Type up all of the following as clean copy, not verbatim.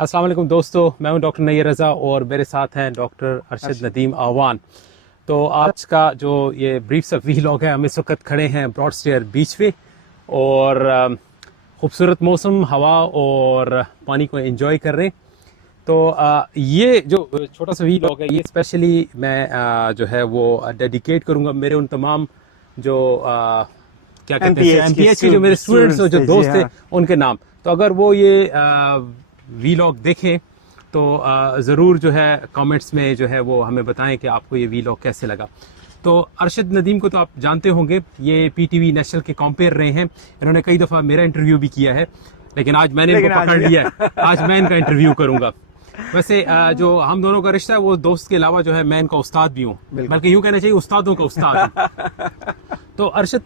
अस्सलाम वालेकुम दोस्तों, मैं हूं डॉक्टर नैयर रज़ा और मेरे साथ हैं डॉक्टर अरशद नदीम आवान। तो आज का जो ये ब्रीफ सा व्लॉग है, हम इस वक्त खड़े हैं ब्रॉडस्टेयर बीच पे और ख़ूबसूरत मौसम, हवा और पानी को एंजॉय कर रहे हैं। तो ये जो छोटा सा व्लॉग है, ये स्पेशली मैं जो है वो डेडिकेट करूँगा मेरे उन तमाम जो क्या कहते हैं MPH के जो मेरे स्टूडेंट्स जो दोस्त थे उनके नाम। तो अगर वो ये व्लॉग देखें तो ज़रूर जो है कमेंट्स में जो है वो हमें बताएं कि आपको ये व्लॉग कैसे लगा। तो अरशद नदीम को तो आप जानते होंगे, ये PTV नेशनल के कॉम्पेयर रहे हैं। इन्होंने कई दफ़ा मेरा इंटरव्यू भी किया है, लेकिन आज मैंने इनको पकड़ लिया है। आज मैं इनका इंटरव्यू करूंगा। वैसे जो हम दोनों का रिश्ता है वो दोस्त के अलावा जो है मैं इनका उस्ताद भी हूँ, बल्कि यूँ कहना चाहिए उस्तादों का उस्ताद हूँ। तो अरशद,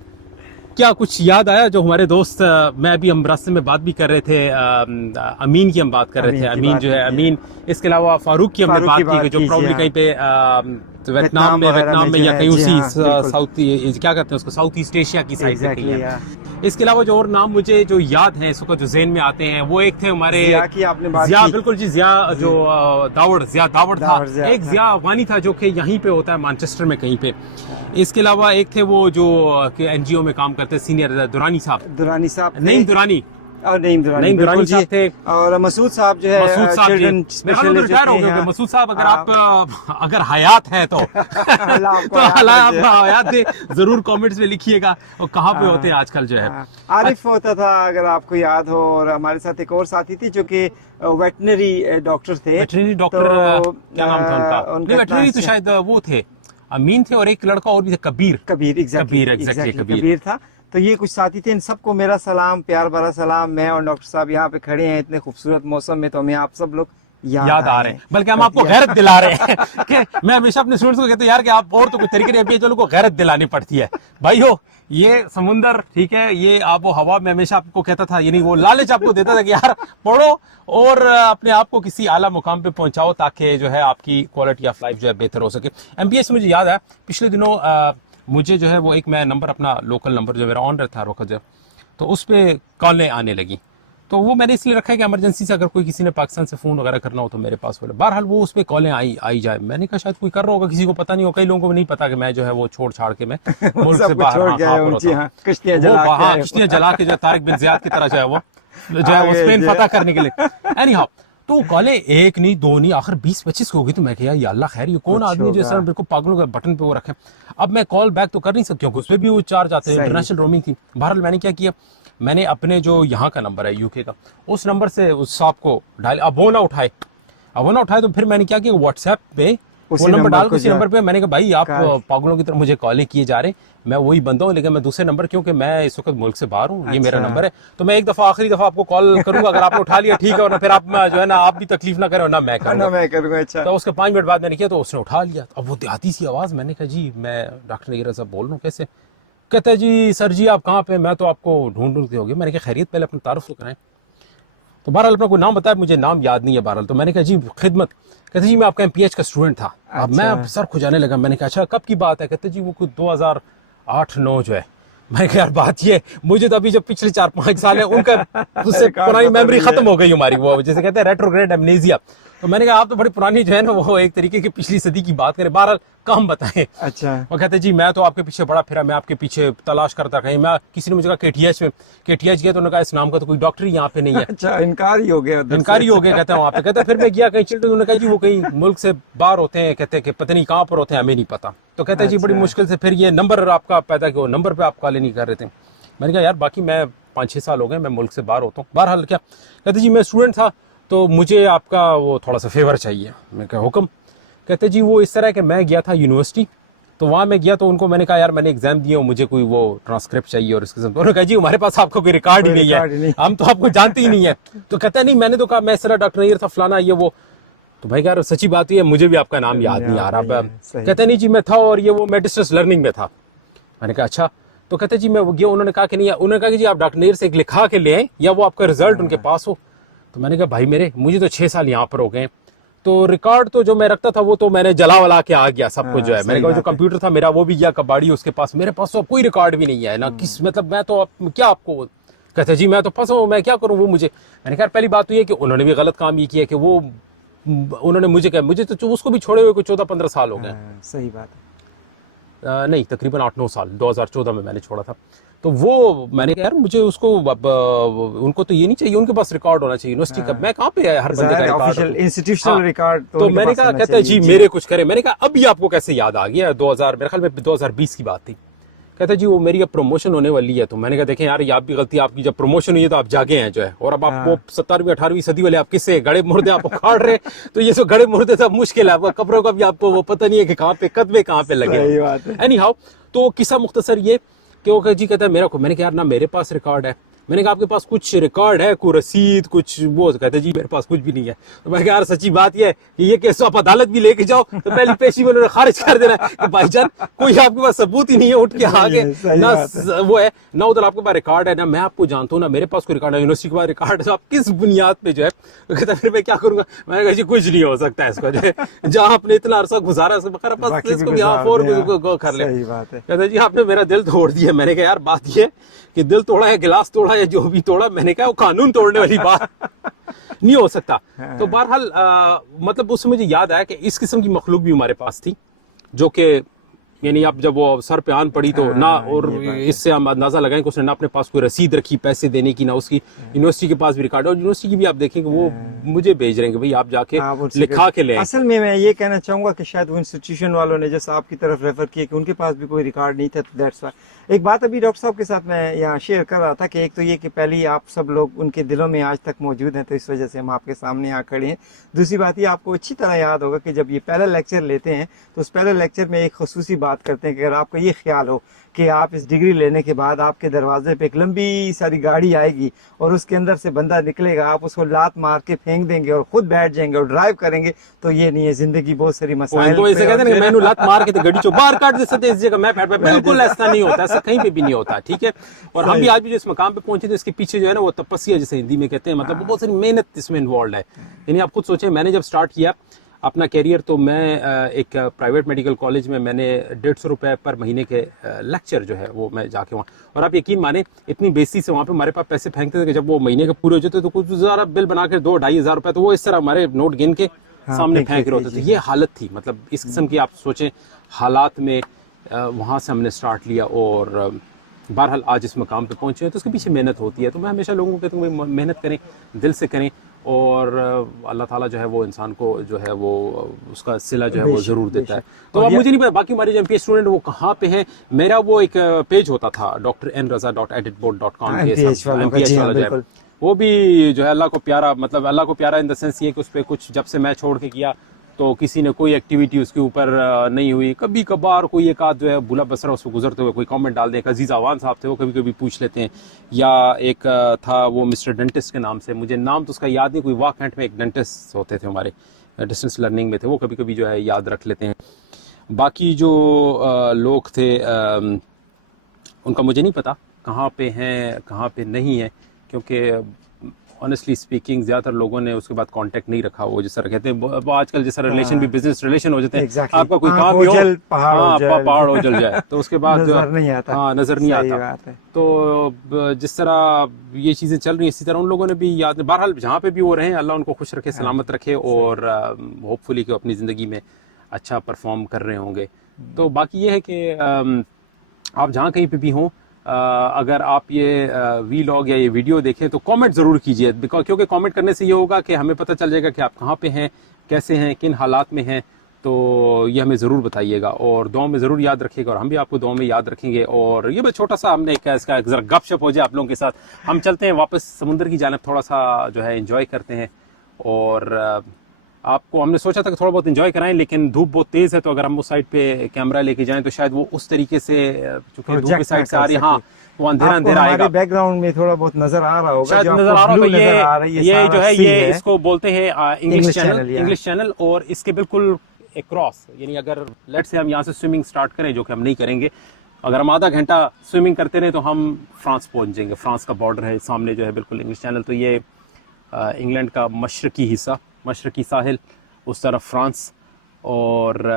क्या कुछ याद आया जो हमारे दोस्त, मैं अभी हम रास्ते में बात भी कर रहे थे, अमीन की हम बात कर रहे थे। अमीन जो है, अमीन, इसके अलावा फारूक की हमने बात की जो प्रॉब्ली कहीं पे वियतनाम में या कहीं उसी साउथ, क्या कहते हैं उसको, साउथ ईस्ट एशिया की साइड से कहीं है। इसके अलावा जो और नाम मुझे जो याद हैं, इसको जो ज़हन में आते हैं, वो एक थे हमारे जिया, बिल्कुल जी, जिया जो जिया दावड़ था। एक जिया अफगानी था जो कि यहीं पे होता है मैनचेस्टर में कहीं पे। इसके अलावा एक थे वो जो NGO में काम करते सीनियर दुरानी साहब, नहीं दुरानी साहब थे, और मसूद साहब जो है मसूद साहब। मसूद साहब, अगर आप अगर हयात है तो हयात दे जरूर कमेंट्स में लिखिएगा, और कहाँ पे होते हैं आजकल जो है। आरिफ होता था, अगर आपको याद हो, और हमारे साथ एक और साथी थी जो कि वेटनरी डॉक्टर थे। वेटनरी डॉक्टर क्या नाम था उनका? वेटनरी तो शायद वो थे, अमीन थे, और एक लड़का और भी था, कबीर था। तो ये कुछ साथी थे, इन सबको मेरा सलाम, प्यार भरा सलाम। मैं और डॉक्टर साहब यहाँ पे खड़े हैं इतने खूबसूरत मौसम में, तो हमें आप सब लोग याद आ रहे हैं, बल्कि हम आपको गैरत दिला रहे हैं कि मैं हमेशा अपने स्टूडेंट्स को कहता हूं यार कि आप और तो कुछ तरीके से जो लोगों को गैरत दिलानी पड़ती है। भाई हो, ये समुंदर ठीक है, ये आबो हवा, मैं हमेशा आपको कहता था, यानी वो लालच आपको देता था कि यार पढ़ो और अपने आप को किसी आला मुकाम पे पहुंचाओ, ताकि जो है आपकी क्वालिटी ऑफ लाइफ जो है बेहतर हो सके। MPH मुझे याद है, पिछले दिनों मुझे जो है वो एक, मैं नंबर अपना लोकल नंबर जो मेरा ऑन रहता है रोका, तो उस पर कॉलें आने लगी। तो वो मैंने इसलिए रखा है कि इमरजेंसी से अगर कोई किसी ने पाकिस्तान से फ़ोन वगैरह करना हो तो मेरे पास बोले। बहरहाल वो उस पर कॉलें आई जाए। मैंने कहा शायद कोई कर रहा होगा, किसी को पता नहीं हो, कई लोगों को नहीं पता कि मैं जो है वो छोड़ छाड़ के मैं मुल्क से बाहर किश्तियां जला के जो तारिक बिन ज़ियाद की तरह जो है वो स्पेन फतह करने के लिए। एनीहाउ, तो कॉलें एक नहीं, दो नहीं, आखिर 20-25 हो गई। तो मैं कहा या अल्लाह खैर, ये कौन आदमी जो सर मेरे को पागलों के बटन पे वो रखे। अब मैं कॉल बैक तो कर नहीं सकती क्योंकि उस पर भी वो चार्ज आते हैं, इंटरनेशनल रोमिंग थी। बहरहाल मैंने क्या किया, मैंने अपने जो यहाँ का नंबर है UK का, उस नंबर से उस साहब को डायल, अब वो ना उठाए, तो फिर मैंने क्या किया, व्हाट्सएप पे वो नंबर डाल के उसी नंबर पे मैंने कहा भाई आप पागलों की तरह मुझे कॉलें किए जा रहे, मैं वही बंदा हूँ, लेकिन मैं दूसरे नंबर, क्योंकि मैं इस वक्त मुल्क से बाहर हूँ, ये मेरा नंबर है, तो मैं एक दफा आखिरी दफा आपको कॉल करूंगा, अगर आपने उठा लिया ठीक है, और ना फिर आप जो है ना आप भी तकलीफ ना करें, और ना मैं करूंगा। अच्छा। तो उसके 5 मिनट बाद मैंने किया तो उसने उठा लिया। अब वो देहाती सी आवाज़, मैंने कहा जी मैं डॉक्टर नैयर रज़ा बोल रहा हूँ। कैसे? कहता है जी सर जी आप कहाँ पे? मैं तो आपको ढूंढ के हो गया। मैंने कहा खैरियत, पहले अपना तारुफ तो कराएं। तो बहरहाल अपना कोई नाम बताया, मुझे नाम याद नहीं है बहरहाल। तो मैंने कहा जी खिदमत। कहते जी मैं आपका MPH का स्टूडेंट था। अब मैं सर खुजाने लगा, मैंने कहा अच्छा कब की बात है? कहते जी वो कुछ 2008-9 जो है। मैंने कहा यार बात ये, मुझे तो अभी जो पिछले 4-5 साल है उनका उससे पुरानी मेमोरी खत्म हो गई हमारी, वो जैसे कहते हैं रेट्रोग्रेड एमनेसिया। तो मैंने कहा आप तो बड़ी पुरानी जो है ना वो एक तरीके की पिछली सदी की बात करें, बहरहाल काम बताएं। अच्छा। वो कहते जी मैं तो आपके पीछे बड़ा फिरा, मैं आपके पीछे तलाश करता कहीं, मैं किसी ने मुझे कहा KTH में, KTH गया तो उन्होंने कहा इस नाम का तो कोई डॉक्टर ही यहाँ पे नहीं है। अच्छा, इनकार ही हो गया कहते हैं वहाँ पे। कहते फिर मैं गया कहीं चिल्ड्रन, उन्होंने कहा जी वो कहीं मुल्क से बाहर होते हैं, कहते हैं कि पता नहीं कहाँ पर होते हैं, हमें नहीं पता। तो कहते जी बड़ी मुश्किल से फिर ये नंबर आपका पैदा किया, नंबर पे आप कॉल नहीं कर रहे थे। मैंने कहा यार बाकी मैं 5-6 साल हो गए मैं मुल्क से बाहर होता हूँ। बहरहाल क्या कहते जी मैं स्टूडेंट था तो मुझे आपका वो थोड़ा सा फेवर चाहिए। मैं कहा हुक्म। कहते जी वो इस तरह कि मैं गया था यूनिवर्सिटी, तो वहाँ मैं गया तो उनको मैंने कहा यार मैंने एग्जाम दिया और मुझे कोई वो ट्रांसक्रिप्ट चाहिए और इसके साथ। उन्होंने कहा जी हमारे पास आपको कोई रिकॉर्ड ही नहीं है, हम तो आपको जानते ही नहीं है। तो कहता नहीं मैंने तो कहा मैं सर डॉक्टर नैयर था फलाना ये वो। तो भाई यार सच्ची बात है मुझे भी आपका नाम याद नहीं आ रहा। कहते नहीं जी मैं था और ये वो मैं डिस्टेंस लर्निंग में था। मैंने कहा अच्छा। तो कहते जी मैं वो गया, उन्होंने कहा कि नहीं, उन्होंने कहा कि जी आप डॉक्टर नैयर से एक लिखा के ले आए या वो आपका रिजल्ट उनके पास हो। तो मैंने कहा भाई मुझे तो 6 साल यहाँ पर हो गए, तो रिकॉर्ड तो जो मैं रखता था वो तो मैंने जला वला के आ गया सब कुछ जो है। मैंने कहा जो कंप्यूटर था मेरा वो भी गया कबाड़ी उसके पास, मेरे पास तो कोई रिकॉर्ड भी नहीं है ना किस, मतलब मैं तो क्या आपको कहते जी मैं तो फंसा हूँ, मैं क्या करूँ, वो मुझे, मैंने कहा पहली बात तो ये कि उन्होंने भी गलत काम ये किया कि वो उन्होंने मुझे कहा, मुझे तो उसको भी छोड़े हुए कोई 14-15 साल हो गए। हाँ, सही बात है। नहीं, तकरीबन 8-9 साल, 2014 में मैंने छोड़ा था। तो वो मैंने कहा यार मुझे उसको उनको तो ये नहीं चाहिए, उनके पास रिकॉर्ड होना चाहिए यूनिवर्सिटी का, मैं कहाँ पे हर बंदे का ऑफिशियल रिकॉर्ड, इंस्टीट्यूशनल रिकॉर्ड तो मैंने कहा, कहता है जी मेरे कुछ करे। मैंने कहा अभी आपको कैसे याद आ गया, 2000 मेरे ख्याल में 2020 की बात थी। कहता जी वो मेरी अब प्रमोशन होने वाली है। तो मैंने कहा देखें यार ये आप भी गलती, आपकी जब प्रमोशन हुई है तो आप जागे हैं जो है, और अब आपको 17वीं 18वीं सदी वाले आप किससे गड़े मुर्दे आप उखाड़ रहे, तो ये तो गड़े मुर्दे सब मुश्किल है, आपका कब्रों का भी आपको वो पता नहीं है कि कहाँ पे कदमे कहाँ पे लगे। एनी हाउ, तो किस्सा मुख्तसर ये कि वो जी कहता है मेरा को, मैंने कहा यार ना मेरे पास रिकॉर्ड है। मैंने कहा आपके पास कुछ रिकॉर्ड है, कोई रसीद कुछ, वो कहते जी मेरे पास कुछ भी नहीं है। तो मैं कहा यार सच्ची बात यह है कि ये केस आप अदालत भी लेके जाओ तो पहली पेशी में उन्होंने खारिज कर देना है कि भाईजान कोई आपके पास सबूत ही नहीं है, उठ के आगे ना वो है ना उधर आपके पास रिकॉर्ड है, ना मैं आपको जानता हूँ ना मेरे पास कोई रिकॉर्ड है, यूनिवर्सिटी के पास रिकॉर्ड है, आप किस बुनियाद पे जो है। तो कहता फिर मैं क्या करूंगा। मैंने कहा जी कुछ नहीं हो सकता है इसका जो है, जहाँ आपने इतना अरसा गुजारा इसको भी आप और कर ले। कहता जी आपने मेरा दिल तोड़ दिया। मैंने कहा यार बात ये कि दिल तोड़ा है, गिलास तोड़ा है, जो भी तोड़ा, मैंने कहा वो कानून तोड़ने वाली बात नहीं हो सकता। तो बहरहाल मतलब उससे मुझे याद आया कि इस किस्म की मखलूक भी हमारे पास थी, जो कि यानी आप जब वो सर पे आन पड़ी तो ना, और इससे हम अंदाजा लगाएं कि उसने ना अपने पास कोई रसीद रखी पैसे देने की, ना उसकी यूनिवर्सिटी के पास भी रिकॉर्ड है, और यूनिवर्सिटी की भी आप देखेंगे वो मुझे भेज रहे हैं कि भाई आप जाके लिखा के ले। असल में मैं ये कहना चाहूंगा कि शायद वो इंस्टीट्यूशन वालों ने जैसे आपकी तरफ रेफर किया कि उनके पास भी कोई रिकॉर्ड नहीं था, दैट्स व्हाई। एक बात अभी डॉक्टर साहब के साथ मैं यहाँ शेयर कर रहा था कि एक तो ये कि पहले आप सब लोग उनके दिलों में आज तक मौजूद हैं, तो इस वजह से हम आपके सामने यहाँ खड़े हैं। दूसरी बात ये आपको अच्छी तरह याद होगा कि जब ये पहला लेक्चर लेते हैं तो उस पहले लेक्चर में एक खुसूसी बात करते हैं कि अगर आपको ये ख्याल हो कि आप इस डिग्री लेने के बाद आपके दरवाजे पे एक लंबी सारी गाड़ी आएगी और उसके अंदर से बंदा निकलेगा, आप उसको लात मार के फेंक देंगे और खुद बैठ जाएंगे और ड्राइव करेंगे, तो ये नहीं है। जिंदगी बहुत सारी मसाइल को ऐसे कहते हैं कि मैंने लात मार के तो गाड़ी चो बाहर काट दे सकते, इस जगह मैं बैठ, बिल्कुल ऐसा नहीं होता, ऐसा कहीं पे भी नहीं होता, ठीक है। और हम भी आज भी जो इस मकाम पे पहुंचे तो इसके पीछे जो है ना वो तपस्या जिसे हिंदी में कहते हैं, मतलब बहुत सारी मेहनत इसमें इन्वॉल्व है। यानी आप खुद सोचें, मैंने जब स्टार्ट किया अपना कैरियर तो मैं एक प्राइवेट मेडिकल कॉलेज में मैंने 150 रुपये पर महीने के लेक्चर जो है वो मैं जाके वहाँ, और आप यकीन माने इतनी बेसी से वहाँ पे हमारे पास पैसे फेंकते थे कि जब वो महीने के पूरे हो जाते तो कुछ ज़रा बिल बना के 2-2.5 हज़ार रुपये तो वो इस तरह हमारे नोट गिन के सामने फेंक रहे होते थे। ये हालत थी, मतलब इस किस्म की आप सोचें हालात में वहाँ से हमने स्टार्ट लिया और बहरहाल आज इस मकाम पे पहुँचे हैं। तो उसके पीछे मेहनत होती है, तो मैं हमेशा लोगों को कहता हूँ मेहनत करें, दिल से करें, और अल्लाह ताला जो है वो इंसान को जो है वो उसका सिला जो है वो ज़रूर देता है। तो अब मुझे नहीं पता बाकी हमारे जो MPH स्टूडेंट वो कहाँ पे हैं। मेरा वो एक पेज होता था drnraza.editboard.com MPH वाला जो है वो भी जो है अल्लाह को प्यारा, मतलब अल्लाह को प्यारा इन द सेंस ये कि उस पर कुछ जब से मैं छोड़ के किया तो किसी ने कोई एक्टिविटी उसके ऊपर नहीं हुई। कभी कभार कोई एक आध जो है बुला बसरा उसको गुजरते हुए कोई कमेंट डाल दे, एक अजीज़ आवान साहब थे वो कभी कभी पूछ लेते हैं, या एक था वो मिस्टर डेंटिस्ट के नाम से, मुझे नाम तो उसका याद नहीं, कोई वाक कैंट में एक डेंटिस्ट होते थे हमारे, डिस्टेंस लर्निंग में थे, वो कभी कभी जो है याद रख लेते हैं। बाकी जो लोग थे उनका मुझे नहीं पता कहाँ पे हैं कहाँ पे नहीं है, क्योंकि ऑनेस्टली स्पीकिंग ज़्यादातर लोगों ने उसके बाद कांटेक्ट नहीं रखा। वो जिस तरह कहते हैं वो आजकल जिस तरह रिलेशन भी बिजनेस रिलेशन हो जाते हैं, आपका कोई काम भी हो पहाड़ हो जल जाए तो उसके बाद जो नजर नहीं आता। तो जिस तरह ये चीज़ें चल रही हैं इसी तरह उन लोगों ने भी याद, बहरहाल जहाँ पे भी वो रहें अल्लाह उनको खुश रखे, सलामत रखे, और होपफुली कि अपनी ज़िंदगी में अच्छा परफॉर्म कर रहे होंगे। तो बाकी ये है कि आप जहाँ कहीं पे भी हों, अगर आप ये वीलॉग या ये वीडियो देखें तो कमेंट ज़रूर कीजिए, क्योंकि कमेंट करने से ये होगा कि हमें पता चल जाएगा कि आप कहाँ पे हैं, कैसे हैं, किन हालात में हैं। तो ये हमें ज़रूर बताइएगा और दुआ में ज़रूर याद रखिएगा, और हम भी आपको दुआ में याद रखेंगे। और ये बस छोटा सा हमने इसका ज़रा गपशप हो जाए आप लोगों के साथ। हम चलते हैं वापस समुंदर की जानिब, थोड़ा सा जो है एंजॉय करते हैं। और आपको हमने सोचा था कि थोड़ा बहुत एंजॉय कराएं, लेकिन धूप बहुत तेज़ है, तो अगर हम उस साइड पे कैमरा लेके जाएं तो शायद वो उस तरीके से, चूंकि धूप की साइड से आ रही है, हाँ वो अंधेरा अंधेरा आएगा। बैकग्राउंड में थोड़ा बहुत नजर आ रहा होगा, शायद नजर आ रहा होगा। ये जो है ये इसको बोलते हैं इंग्लिश चैनल, और इसके बिल्कुल एक क्रॉस, यानी अगर लेट्स से हम यहाँ से स्विमिंग स्टार्ट करें, जो कि हम नहीं करेंगे, अगर हम आधा घंटा स्विमिंग करते रहे तो हम फ्रांस पहुँच जाएंगे। फ्रांस का बॉर्डर है सामने जो है बिल्कुल इंग्लिश चैनल। तो ये इंग्लैंड का मशरकी हिस्सा, मशरकी साहिल, उस तरफ फ्रांस। और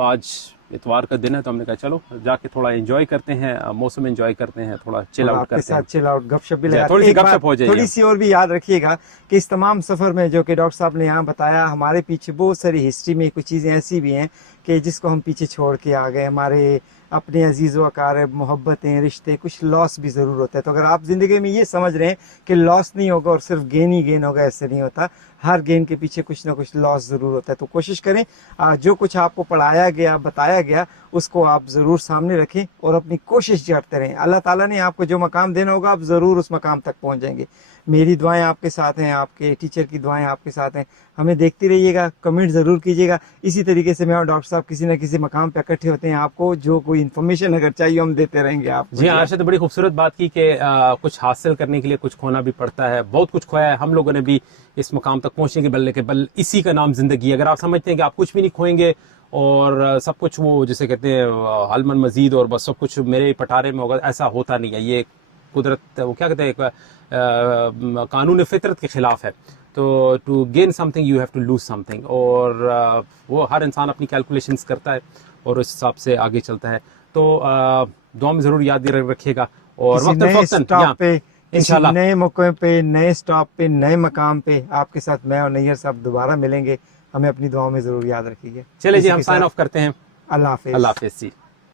आज इतवार का दिन है तो हमने कहा चलो जाके थोड़ा एंजॉय करते हैं, मौसम एंजॉय करते हैं, थोड़ा चिल और आउट आपके करते हैं। साथ चिल आउट गपशप भी जी, लगाते थोड़ी हैं। सी एक बात गपशप हो जाएगी। थोड़ी सी और भी याद रखिएगा कि इस तमाम सफर में जो कि डॉक्टर साहब ने यहाँ बताया, हमारे पीछे बहुत सारी हिस्ट्री में कुछ चीज़ें ऐसी भी हैं कि जिसको हम पीछे छोड़ के आ गए। हमारे अपने अजीज़ व अकारब, मोहब्बतें, रिश्ते, कुछ लॉस भी ज़रूर होता है। तो अगर आप ज़िंदगी में ये समझ रहे हैं कि लॉस नहीं होगा और सिर्फ गेन ही गेन होगा, ऐसे नहीं होता। हर गेन के पीछे कुछ ना कुछ लॉस ज़रूर होता है। तो कोशिश करें जो कुछ आपको पढ़ाया गया, बताया गया, उसको आप ज़रूर सामने रखें और अपनी कोशिश करते रहें। अल्लाह ताला ने आपको जो मकाम देना होगा, आप ज़रूर उस मकाम तक पहुँच जाएंगे। मेरी दुआएं आपके साथ हैं, आपके टीचर की दुआएं आपके साथ हैं। हमें देखते रहिएगा, कमेंट ज़रूर कीजिएगा। इसी तरीके से मैं और डॉक्टर साहब किसी न किसी मकाम पे इकट्ठे होते हैं। आपको जो कोई इन्फॉर्मेशन अगर चाहिए हम देते रहेंगे आपको। जी हाँ, अर्शद बड़ी खूबसूरत बात की कि कुछ हासिल करने के लिए कुछ खोना भी पड़ता है। बहुत कुछ खोया है हम लोगों ने भी इस मुकाम तक पहुंचने के बल्ले के बल, इसी का नाम जिंदगी। अगर आप समझते हैं कि आप कुछ भी नहीं खोएंगे और सब कुछ वो जिसे कहते हैं अलमन मजीद और बस सब कुछ मेरे पटारे में होगा, ऐसा होता नहीं है। ये कुदरत, वो क्या कहते हैं, कानून फितरत के खिलाफ है। तो to gain something you have to lose something, और वो हर इंसान अपनी कैलकुलेशंस करता है और उस हिसाब से आगे चलता है। तो दुआ में ज़रूर याद रखिएगा और किसी वक्तन नए फ़क्तन स्टॉप पे, किसी इंशाल्लाह। नए मौके पे, नए स्टॉप पे, नए मकाम पे आपके साथ मैं और नैयर साहब दोबारा मिलेंगे। हमें अपनी दुआओं में ज़रूर याद रखिएगा। चले जी, इसी हम के साइन साथ ऑफ करते हैं। अल्लाह हाफिज़। अल्लाह हाफिज़ जी।